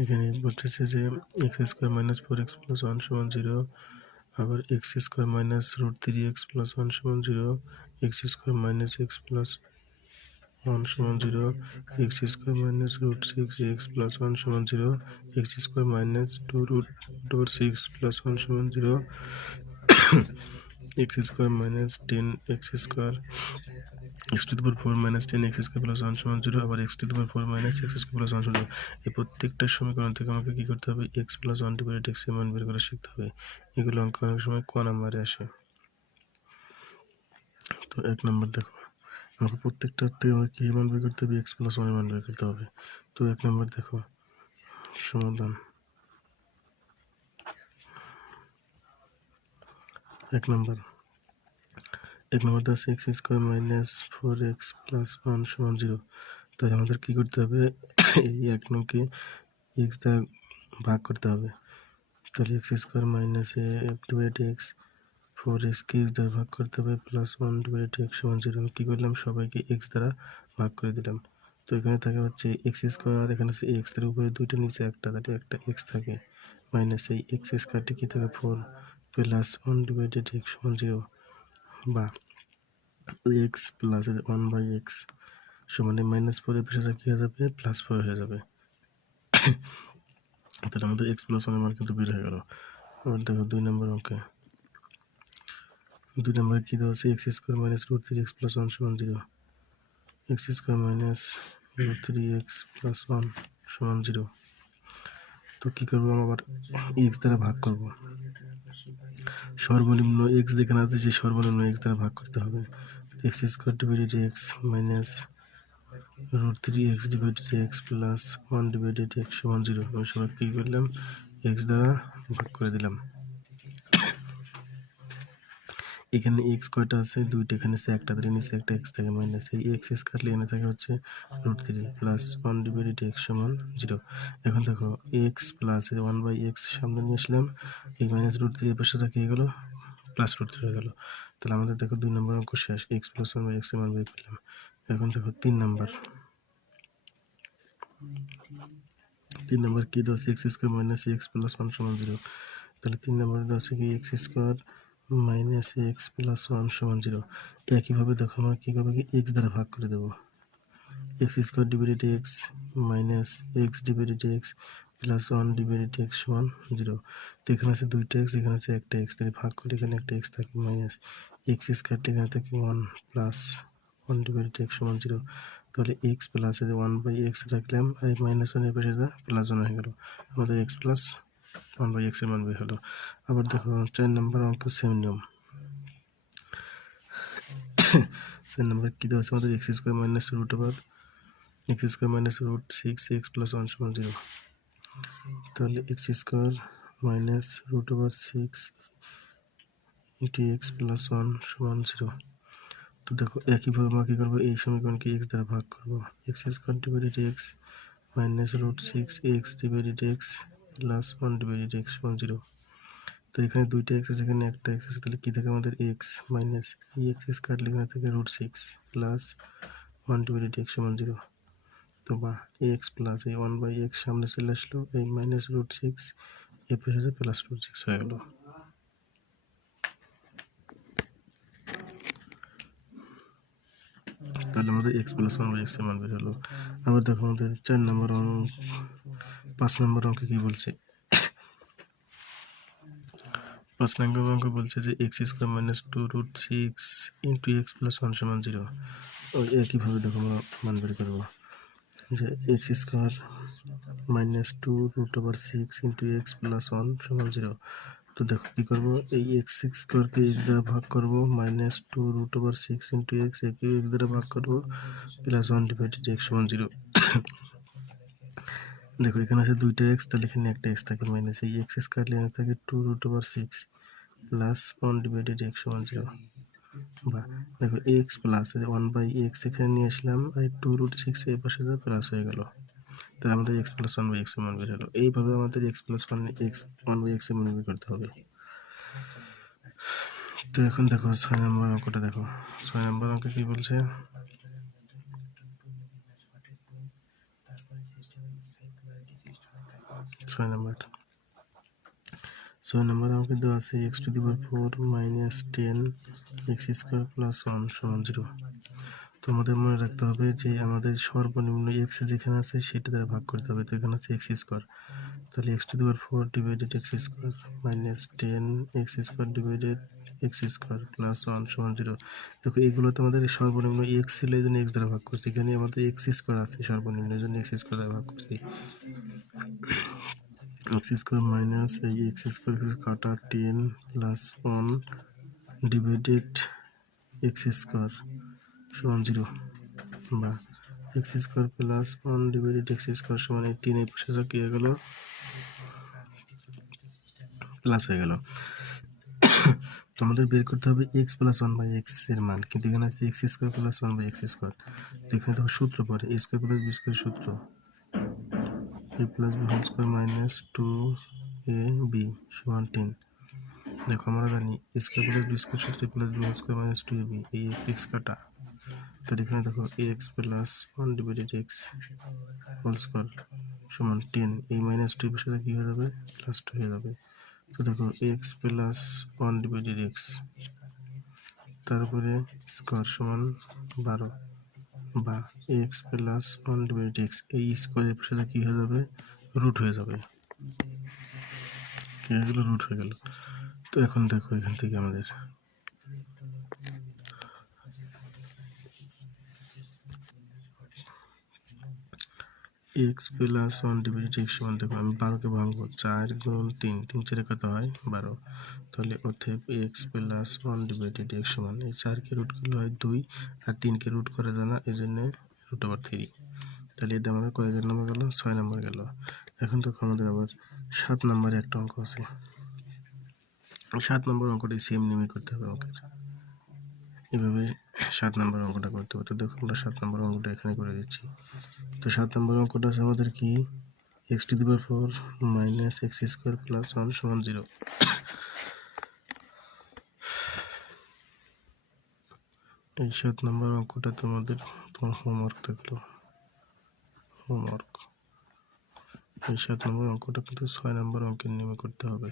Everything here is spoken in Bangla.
এখানে বলতেছে যে x square minus four x plus one সমান জিরো আবার x square minus root three x plus one সমান zero x square minus x plus one সমান zero x square minus root six x plus one সমান zero x square minus two root two six plus one সমান zero x square minus ten x square x to power four minus ten x square plus one সমান জিরো আবার x to power four minus x square plus one সমান এই প্রত্যেকটা সমীকরণ থেকে আমাকে কী করতে হবে? এক্স প্লাস ওয়ান ডিভাইডেড এক্সের মান বের করে শিখতে হবে। এগুলো অঙ্ক অনেক সময় ক নাম্বারে আসে। তো এক নম্বর দেখো, আমাকে প্রত্যেকটা থেকে আমাকে কী মান বের করতে হবে? এক্স প্লাস ওয়ানের মান বের করতে হবে। তো এক নম্বর দেখো, সমাধান। এক নম্বর। এক নম্বর আছে x square minus four x plus one সমান জিরো তাহলে আমাদের কী করতে হবে? এই এক নংকে এক্স দ্বারা ভাগ করতে হবে। তাহলে এক্স স্কোয়ার মাইনাস এ ডিভাইড এক্স ফোর এক্সকে এক্স দ্বারা ভাগ করতে হবে প্লাস ওয়ান ডিভাইড এক্স সমান জিরো আমি কী করলাম? সবাইকে এক্স দ্বারা ভাগ করে দিলাম। তো এখানে থাকে হচ্ছে এক্স স্কোয়ার এখানে হচ্ছে এক্সের উপরে দুইটা, নিচে একটা, তাহলে একটা এক্স থাকে। মাইনাস এই এক্স স্কোয়ারটি কী থাকে? Four plus one divided x সমান জিরো বা x plus one by x সমানে মাইনাস ফোরের পেশাটা কী হয়ে যাবে? প্লাস ফোর হয়ে যাবে। তাহলে আমাদের এক্স প্লাস ওয়ানের মান কিন্তু বের হয়ে গেল। এবার দেখো দুই নম্বর অঙ্কে। দুই নম্বরে কী দেওয়া আছে? X square minus root three x plus one সমান zero x square minus root three x plus one সমান জিরো তো কী করব আবার? এক্স দ্বারা ভাগ করব। সর্বনিম্ন এক্স যেখানে আছে সেই সর্বনিম্ন এক্স দ্বারা ভাগ করতে হবে। X square divided x minus root three x divided x plus one divided x one zero আমি সবাই কী করলাম? এক্স দ্বারা ভাগ করে দিলাম। এখানে এক্স কয়টা আছে? দুইটা এখানে আছে, একটা ধরে নিচে, একটা এক্স থাকে মাইনাস এই এক্স এক্স কাটলে এখানে থাকে হচ্ছে root three plus one divided x সমান জিরো এখন দেখো x plus one by x সামনে নিয়ে আসলাম, এই মাইনাস রুট থ্রি পাশে থাকে গেলো প্লাস রুট থ্রি হয়ে গেলো। তাহলে আমাদের দেখো দুই নম্বর অঙ্ক শেষ x plus one by x মান বের করলাম। এখন দেখো তিন নম্বর তিন নম্বর কী দশ x square minus x plus one সমান জিরো তাহলে তিন নম্বরে আছে কি? X square minus x plus one সমান জিরো। একইভাবে দেখো আমরা কী করব কি এক্স দ্বারা ভাগ করে দেবো? X square divided x minus x divided x plus one divided x সমান জিরো। তো এখানে আছে দুইটা এক্স, এখানে আছে একটা এক্স। তাহলে ভাগ করলে এখানে একটা এক্স থাকে মাইনাস এক্স স্কোয়ারটা এখানে থাকে one plus one divided x সমান জিরো। তাহলে x plus one by x রাখলাম, আর মাইনাস ওয়ানের পাশে প্লাস ওয়ান হয়ে গেল। আমাদের এক্স প্লাস ওয়ান বাই এক্সের মান বের হলো। আবার দেখো, চার নম্বর অঙ্ক সেম নিয়ম। চার নম্বর কী দেওয়া আছে আমাদের? এক্স স্কোয়ার মাইনাস রুট আবার x square minus root six x plus one সমান জিরো তাহলে x square minus root over six into x plus one সমান জিরো তো দেখো, একইভাবে আমরা কী করব? এই সমীকরণকে এক্স দ্বারা ভাগ করব। X square divided x minus root six x divided x plus one divided x one zero তো এখানে দুইটা এক্স আছে, এখানে একটা এক্স আছে, তাহলে কী থাকে আমাদের এক্স মাইনাস এই এক্স এক্স কাটলে এখানে থাকে root six plus one divided x one zero তো বা এক্স প্লাস এই ওয়ান বাই এক্স সামনে চলে আসলো, এই মাইনাস রুট সিক্স এ প্লাস রুট সিক্স হয়ে গেলো। তাহলে আমাদের এক্স প্লাস ওয়ান বাই এক্সের মান বের হলো। আবার দেখো আমাদের চার নম্বর অঙ্ক, পাঁচ নম্বর অঙ্কে কি বলছে? পাঁচ নম্বর অঙ্ক বলছে যে x square minus two root six into x plus one সমান জিরো ওই একইভাবে দেখো আমরা মান বের করব? যে x square minus two root over six into x plus one সমান জিরো তো দেখো কী করব? এই এক্স সিক্স স্কোয়ারকে এক্স দ্বারা ভাগ করব minus two root over six into x একে এক্স দ্বারা ভাগ করব প্লাস ওয়ান ডিভাইডেড এক্স সমান জিরো দেখো, এখানে আছে দুইটা এক্স তাহলে এখানে একটা এক্স থাকে মাইনাস এই এক্স স্কোয়ার এখানে থাকে two root over six plus one divided x সমান জিরো বা দেখো x plus one by x এখানে নিয়ে আসলাম, আর টু রুট সিক্স এই পাশে প্লাস হয়ে গেল। তাহলে আমাদের x plus one by x মান বের হলো। এইভাবে আমাদের x plus one x one by x মান বের করতে হবে। তো এখন দেখো, ছয় নম্বর অঙ্কটা দেখো। ছয় নম্বর অঙ্কে কি বলছে? ছয় নম্বর। ছয় নম্বর আমাকে দেওয়া আছে x to the four minus ten x square plus one সমান জিরো তো আমাদের মনে রাখতে হবে যে আমাদের সর্বনিম্ন এক্স যেখানে আছে সেটা দ্বারা ভাগ করতে হবে। তো এখানে আছে এক্স স্কোয়ার তাহলে x to the power four divided x square minus ten x square divided x square plus one সমান জিরো দেখো এগুলোতে আমাদের সর্বনিম্ন এক্স ছিল, এই জন্য এক্স দ্বারা ভাগ করছি। এখানে আমাদের এক্স স্কোয়ার আছে সর্বনিম্ন, এই জন্য এক্স স্কোয়ার দ্বারা ভাগ করছি। এক্স স্কোয়ার মাইনাস এই এক্স স্কোয়ার কাটা ten plus one divided x square সমান জিরো। বা x square plus one divided x square সমান এই টেন এই পাশে কি হয়ে গেল? প্লাস হয়ে গেল। তো আমাদের বের করতে হবে এক্স প্লাস ওয়ান বাই এক্সের মান, কিন্তু এখানে আছে x square plus one by x square. তো এখানে দেখো সূত্র পড়ে, a square plus b square সূত্র। A plus b whole square minus two a b সমান টেন। দেখো আমরা জানি স্কোয়ার প্লাস বি স্কোয়ার সূত্র plus b whole square minus two a b, এই এক্স কাটা। তো এখানে দেখো a x plus one divided x whole square সমান টেন এই মাইনাস টু সাথে কী হয়ে যাবে? প্লাস টু হয়ে যাবে। তো দেখো x plus one divided x তারপরে স্কোয়ার সমান বারো। বা x plus one divided x এই স্কোয়ারের সাথে কী হয়ে যাবে? রুট হয়ে যাবে। কী হয়ে গেলো? রুট হয়ে গেল। তো এখন দেখো এখান থেকে আমাদের x plus one divided x সমান দেখো, আমি বারোকে ভাঙবো চার গুণ তিন তিন চারে কত হয়? বারো। তাহলে অতএব x plus one divided x সমান, এই চারকে রুট করলে হয় দুই, আর তিনকে রুট করা যায় না, এই জন্যে রুট ওভার থ্রি তাহলে এটা আমাদের কয়েকের নম্বর গেল, ছয় নম্বর গেল। এখন দেখো আমাদের আবার সাত নম্বরে একটা অঙ্ক আছে। সাত নম্বর অঙ্কটি সেম নেমে করতে হবে অঙ্কের এভাবে সাত নম্বর অঙ্কটা করতে হবে। তো দেখো আমরা সাত নম্বর অঙ্কটা এখানে করে দিচ্ছি। তো সাত নম্বর অঙ্কটা আছে আমাদের কি? X to the power four minus x square plus one সমান জিরো এই সাত নম্বর অঙ্কটা তোমাদের তোমার হোমওয়ার্ক থাকল। হোমওয়ার্ক এই সাত নম্বর অঙ্কটা কিন্তু ছয় নম্বর অঙ্কের নেমে করতে হবে।